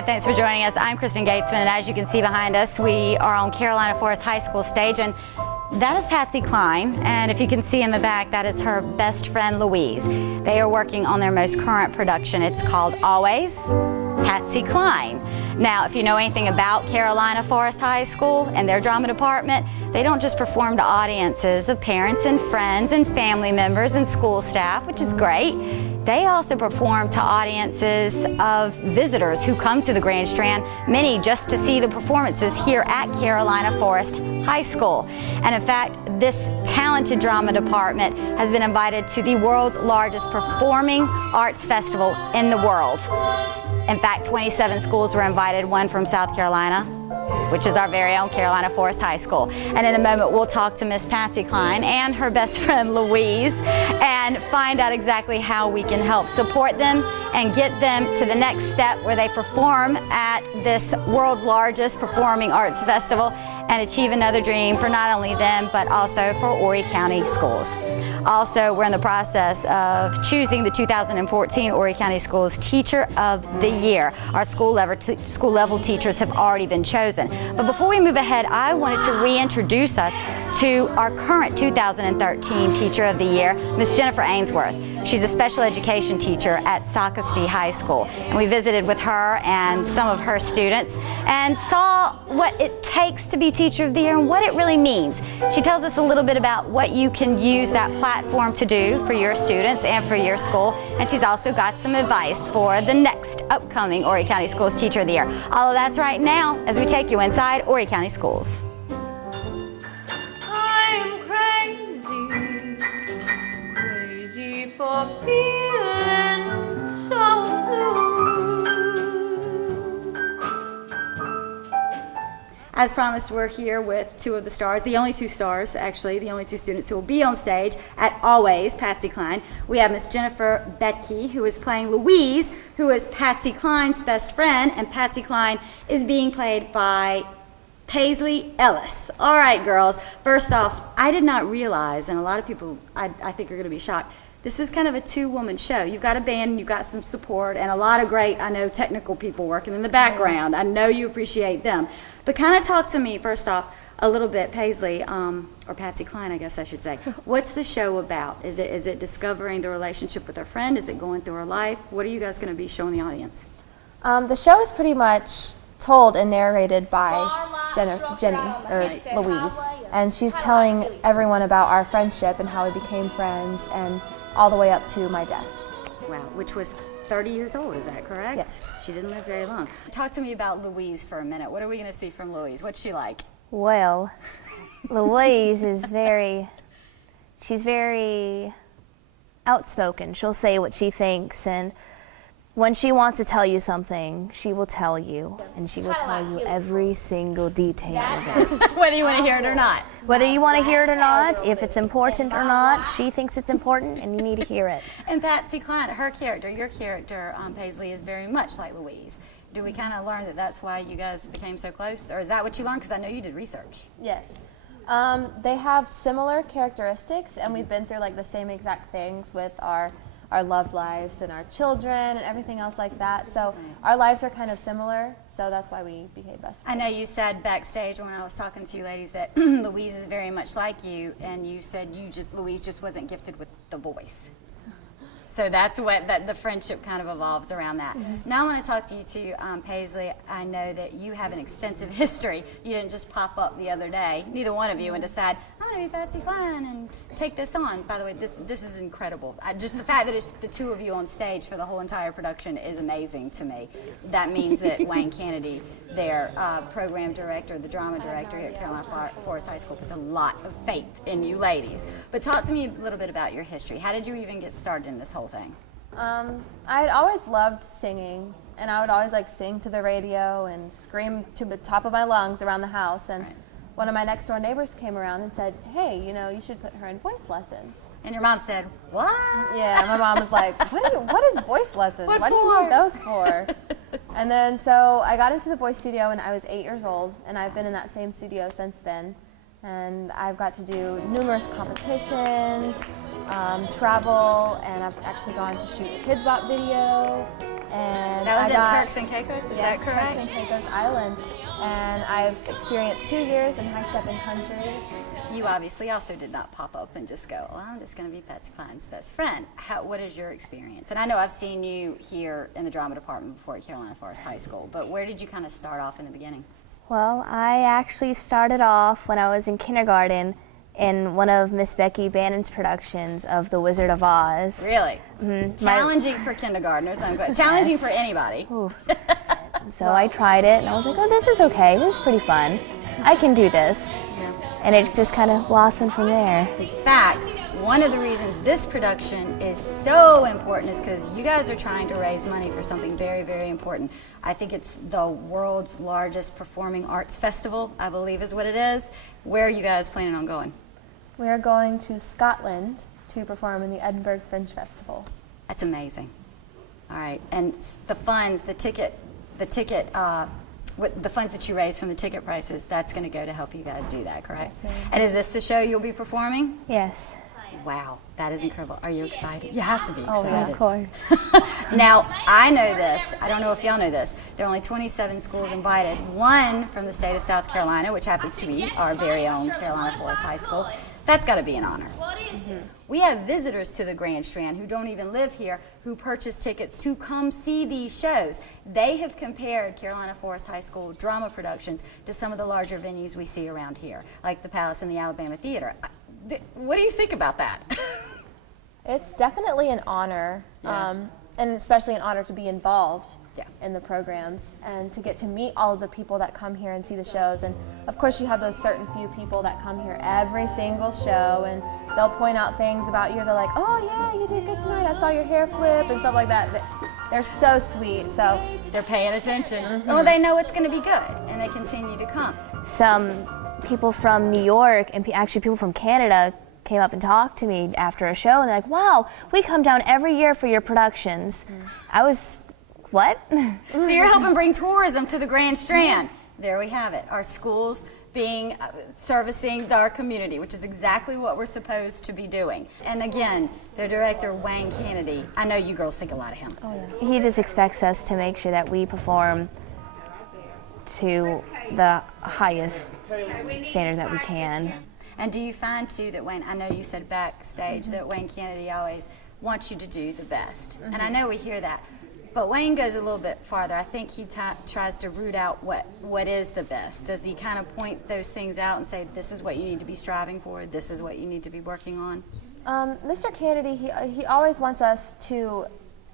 Hi, thanks for joining us. I'm Kristen Gatesman, and as you can see behind us, we are on Carolina Forest High School stage, and that is Patsy Cline, and if you can see in the back, that is her best friend Louise. They are working on their most current production. It's called Always, Patsy Cline. Now, if you know anything about Carolina Forest High School and their drama department, they don't just perform to audiences of parents and friends and family members and school staff, which is great. They also perform to audiences of visitors who come to the Grand Strand, many just to see the performances here at Carolina Forest High School. And in fact, this talented drama department has been invited to the world's largest performing arts festival in the world. In fact, 27 schools were invited, one from South Carolina, which is our very own Carolina Forest High School. And in a moment, we'll talk to Miss Patsy Cline and her best friend Louise and find out exactly how we can help support them and get them to the next step where they perform at this world's largest performing arts festival and achieve another dream for not only them, but also for Horry County schools. Also, we're in the process of choosing the 2014 Horry County Schools Teacher of the Year. Our school level teachers have already been chosen. But before we move ahead, I wanted to reintroduce us to our current 2013 Teacher of the Year, Miss Jennifer Ainsworth. She's a special education teacher at Socastee High School. And we visited with her and some of her students and saw what it takes to be Teacher of the Year and what it really means. She tells us a little bit about what you can use that platform to do for your students and for your school. And she's also got some advice for the next upcoming Horry County Schools Teacher of the Year. All of that's right now as we take you inside Horry County Schools. For feeling so blue. As promised, we're here with two of the stars, the only two stars, actually, the only two students who will be on stage at Always, Patsy Cline. We have Miss Jennifer Betke, who is playing Louise, who is Patsy Cline's best friend, and Patsy Cline is being played by Paisley Ellis. All right, girls. First off, I did not realize, and a lot of people I think are going to be shocked, this is kind of a two-woman show. You've got a band, you've got some support, and a lot of great, I know, technical people working in the background. I know you appreciate them. But kind of talk to me, first off, a little bit, Paisley, or Patsy Cline, I guess I should say. What's the show about? Is it discovering the relationship with her friend? Is it going through her life? What are you guys going to be showing the audience? The show is pretty much told and narrated by Louise. And she's telling everyone about our friendship and how we became friends, and all the way up to my death. Wow, which was 30 years old, is that correct? Yes. She didn't live very long. Talk to me about Louise for a minute. What are we going to see from Louise? What's she like? Well, Louise is she's very outspoken. She'll say what she thinks, and when she wants to tell you something, she will tell you, and she will tell you every single detail of it. Whether you want to hear it or not. Whether you want to hear it or not, if it's important or not, she thinks it's important, and you need to hear it. And Patsy Cline, her character, your character, Paisley, is very much like Louise. Do we kind of learn that that's why you guys became so close? Or is that what you learned? Because I know you did research. Yes. They have similar characteristics, and we've been through like the same exact things with our love lives and our children and everything else like that. So our lives are kind of similar, so that's why we became best friends. I know you said backstage when I was talking to you ladies that Louise is very much like you, and you said Louise just wasn't gifted with the voice. So that's what the friendship kind of evolves around that. Now I want to talk to you too, Paisley. I know that you have an extensive history. You didn't just pop up the other day, neither one of you, and decide, I'm going to be Patsy Cline and take this on. By the way, this is incredible. Just the fact that it's the two of you on stage for the whole entire production is amazing to me. That means that Wayne Kennedy, their program director, the drama director here at Carolina Forest High School, puts a lot of faith in you ladies. But talk to me a little bit about your history. How did you even get started in this whole thing? I had always loved singing, and I would always like sing to the radio and scream to the top of my lungs around the house. And one of my next door neighbors came around and said, hey, you know, you should put her in voice lessons. And your mom said, what? Yeah, my mom was like, what is voice lessons? What do you need those for? And then so I got into the voice studio when I was 8 years old, and I've been in that same studio since then. And I've got to do numerous competitions, travel, and I've actually gone to shoot a Kids Bop video. And That was I in got, Turks and Caicos, is that correct? Turks and Caicos Island. And I've experienced 2 years in high step and country. You obviously also did not pop up and just go, well, I'm just going to be Patsy Cline's best friend. What is your experience? And I know I've seen you here in the drama department before at Carolina Forest High School, but where did you kind of start off in the beginning? Well, I actually started off when I was in kindergarten in one of Miss Becky Bannon's productions of The Wizard of Oz. Really? Challenging for kindergartners, challenging for anybody. So I tried it and I was like, oh, this is okay, this is pretty fun. I can do this. And it just kind of blossomed from there. In fact, one of the reasons this production is so important is because you guys are trying to raise money for something very, very important. I think it's the world's largest performing arts festival, I believe is what it is. Where are you guys planning on going? We are going to Scotland to perform in the Edinburgh Fringe Festival. That's amazing. All right, and the funds, the funds that you raise from the ticket prices, that's going to go to help you guys do that, correct? Yes, ma'am. And is this the show you'll be performing? Yes. Wow, that is incredible. Are you excited? You have to be Oh, excited. yeah, Of course. Now, I know this. I don't know if y'all know this. There are only 27 schools invited. One from the state of South Carolina, which happens to be our very own Carolina Forest High School. That's got to be an honor. We have visitors to the Grand Strand who don't even live here who purchase tickets to come see these shows. They have compared Carolina Forest High School drama productions to some of the larger venues we see around here, like the Palace and the Alabama Theater. What do you think about that? It's definitely an honor, Yeah. and especially an honor to be involved Yeah. in the programs and to get to meet all of the people that come here and see the shows. And of course you have those certain few people that come here every single show and they'll point out things about you. They're like, oh yeah, you did good tonight. I saw your hair flip and stuff like that. They're so sweet. So They're paying attention. Well, they know it's going to be good, and they continue to come. Some people from New York and actually people from Canada came up and talked to me after a show and they're like, wow, we come down every year for your productions. I was, what? So you're helping bring tourism to the Grand Strand. There we have it. Our schools being servicing our community, which is exactly what we're supposed to be doing. And again, their director, Wayne Kennedy, I know you girls think a lot of him. He just expects us to make sure that we perform to the highest standards that we can. And do you find too that Wayne, I know you said backstage that Wayne Kennedy always wants you to do the best. And I know we hear that. But Wayne goes a little bit farther. I think he tries to root out what is the best. Does he kind of point those things out and say, this is what you need to be striving for, this is what you need to be working on? Mr. Kennedy, he always wants us to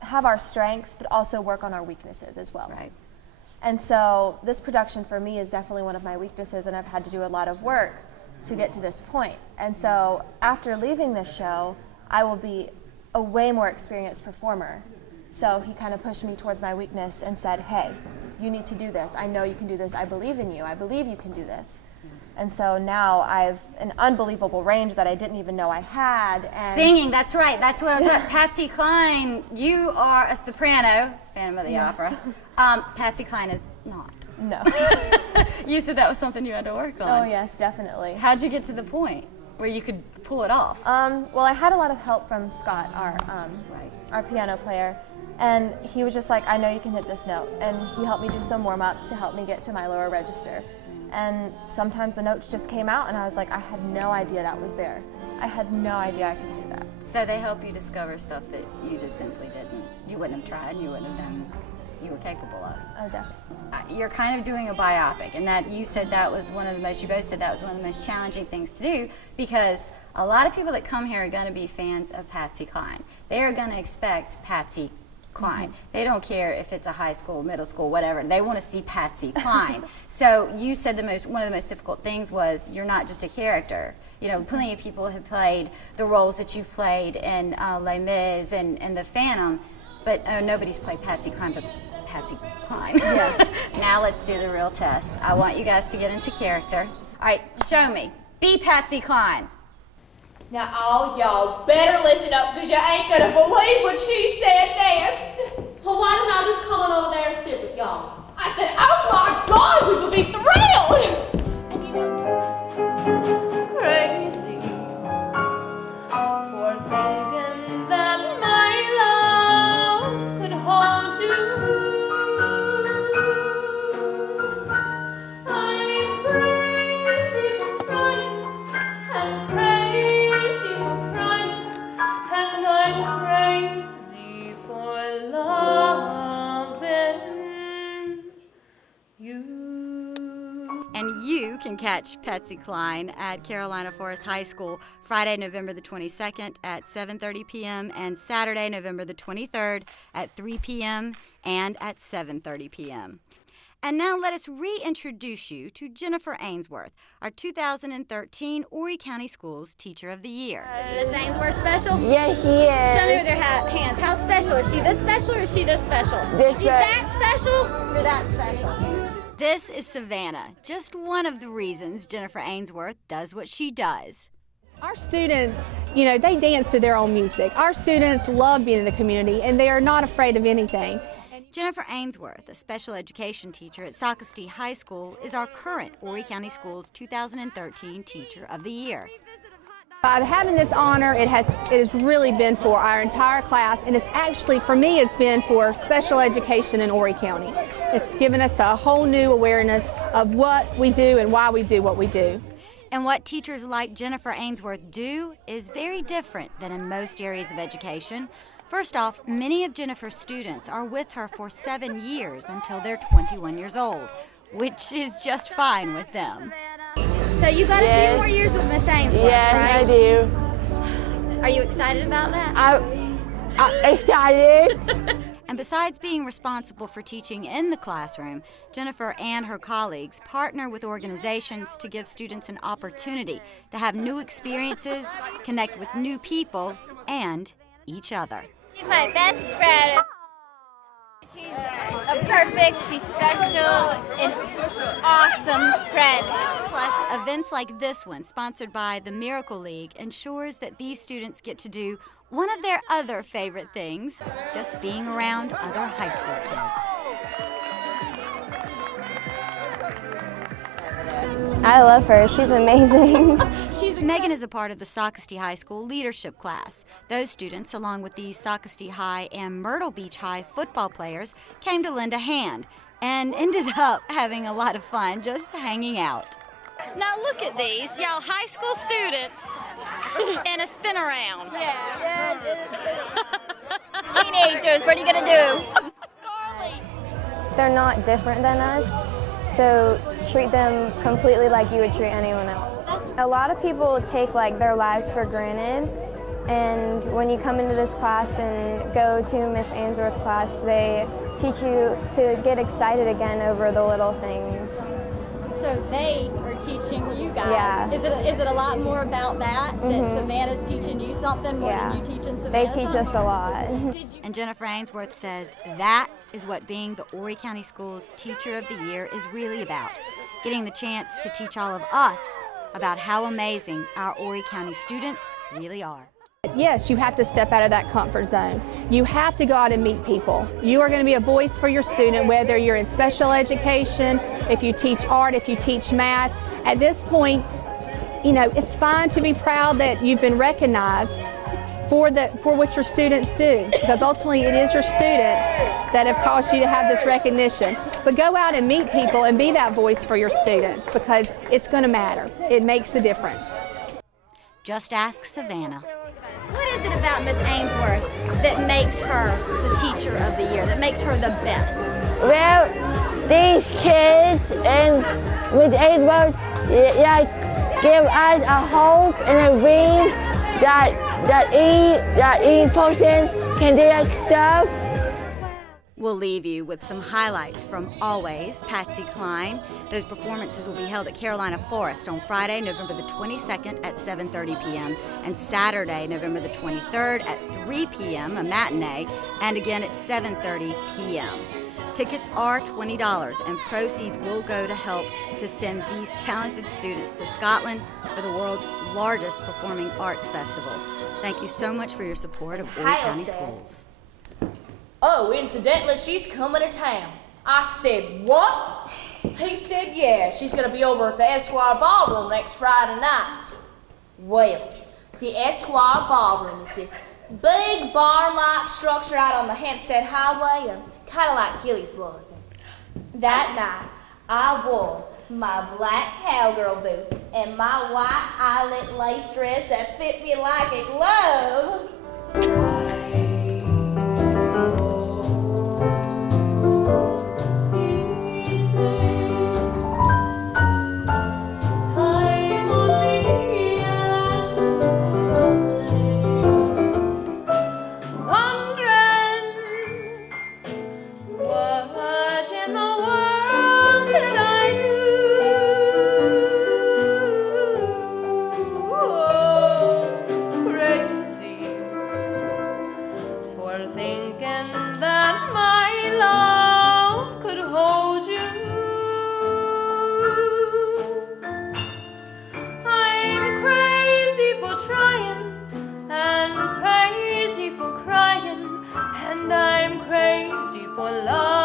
have our strengths, but also work on our weaknesses as well. Right. And so this production for me is definitely one of my weaknesses, and I've had to do a lot of work to get to this point. And so after leaving this show, I will be a way more experienced performer. So he kind of pushed me towards my weakness and said, hey, you need to do this. I know you can do this. I believe in you. I believe you can do this. And so now I've an unbelievable range that I didn't even know I had. And Singing, that's right. That's what I was talking. Patsy Cline, you are a soprano, Phantom of the Opera. Patsy Cline is not. no. You said that was something you had to work on. Oh, yes, definitely. How'd you get to the point where you could pull it off? Well, I had a lot of help from Scott, our piano player. And he was just like, I know you can hit this note. And he helped me do some warm-ups to help me get to my lower register. And sometimes the notes just came out and I was like, I had no idea that was there. I had no idea I could do that. So they help you discover stuff that you just simply didn't. You wouldn't have tried, you wouldn't have known you were capable of. Oh, definitely. You're kind of doing a biopic, and that you said that was one of the most, you both said that was one of the most challenging things to do, because a lot of people that come here are going to be fans of Patsy Cline. They are going to expect Patsy Cline. They don't care if it's a high school, middle school, whatever. They want to see Patsy Cline. So you said one of the most difficult things was you're not just a character. You know, plenty of people have played the roles that you've played in Les Mis and The Phantom, but nobody's played Patsy Cline but Patsy Cline. Yes. Now let's do the real test. I want you guys to get into character. All right, show me. Be Patsy Cline. Now all y'all better listen up, because you ain't gonna believe what she said next. Well, why don't I just come on over there and sit with y'all? I said, oh my God, we would be thrilled! And you know, crazy for thinking that my love could hold you catch Patsy Cline at Carolina Forest High School Friday, November the 22nd at 7:30 p.m. and Saturday, November the 23rd at 3 p.m. and at 7:30 p.m. And now let us reintroduce you to Jennifer Ainsworth, our 2013 Horry County Schools Teacher of the Year. Is Miss Ainsworth special? Yes, she is. Show me with your hands. How special? Is she this special or is she this special? This She's that special? You're that special. This is Savannah, just one of the reasons Jennifer Ainsworth does what she does. Our students, you know, they dance to their own music. Our students love being in the community and they are not afraid of anything. Jennifer Ainsworth, a special education teacher at Socastee High School, is our current Horry County Schools 2013 Teacher of the Year. By having this honor, it has really been for our entire class, and it's actually, for me, it's been for special education in Horry County. It's given us a whole new awareness of what we do and why we do what we do. And what teachers like Jennifer Ainsworth do is very different than in most areas of education. First off, many of Jennifer's students are with her for 7 years until they're 21 years old, which is just fine with them. So you got a few more years with Miss Ainsworth, Yes, right? I do. Are you excited about that? I'm excited. And besides being responsible for teaching in the classroom, Jennifer and her colleagues partner with organizations to give students an opportunity to have new experiences, connect with new people, and each other. She's my best friend. She's perfect, she's special, and awesome friend. Plus, events like this one, sponsored by the Miracle League, ensures that these students get to do one of their other favorite things, just being around other high school kids. I love her. She's amazing. Megan is a part of the Socastee High School leadership class. Those students, along with the Socastee High and Myrtle Beach High football players, came to lend a hand and ended up having a lot of fun just hanging out. Now look at these, y'all high school students in a spin around. Teenagers, what are you gonna do? They're not different than us, so treat them completely like you would treat anyone else. A lot of people take like their lives for granted, and when you come into this class and go to Miss Ainsworth class, they teach you to get excited again over the little things. So they are teaching you guys. Yeah. Is it a lot more about that Savannah's teaching you something more than you teaching Savannah They teach something? us a lot. And Jennifer Ainsworth says that is what being the Horry County Schools Teacher of the Year is really about. Getting the chance to teach all of us about how amazing our Horry County students really are. Yes, you have to step out of that comfort zone. You have to go out and meet people. You are going to be a voice for your student, whether you're in special education, if you teach art, if you teach math. At this point, you know, it's fine to be proud that you've been recognized for what your students do, because ultimately it is your students that have caused you to have this recognition. But go out and meet people and be that voice for your students, because it's going to matter. It makes a difference. Just ask Savannah. What is it about Miss Ainsworth that makes her the Teacher of the Year, that makes her the best? Well, these kids and Miss Ainsworth, like, give us a hope and a dream that each person can do that stuff. We'll leave you with some highlights from Always, Patsy Cline. Those performances will be held at Carolina Forest on Friday, November the 22nd at 7:30 p.m. and Saturday, November the 23rd at 3 p.m., a matinee, and again at 7:30 p.m. Tickets are $20, and proceeds will go to help to send these talented students to Scotland for the world's largest performing arts festival. Thank you so much for your support of Horry County Schools. Oh, incidentally, she's coming to town. I said, what? He said, yeah, she's going to be over at the Esquire Ballroom next Friday night. Well, the Esquire Ballroom is this big barn-like structure out on the Hempstead Highway, kind of like Gillies was. That night, I wore my black cowgirl boots and my white eyelet lace dress that fit me like a glove. for love.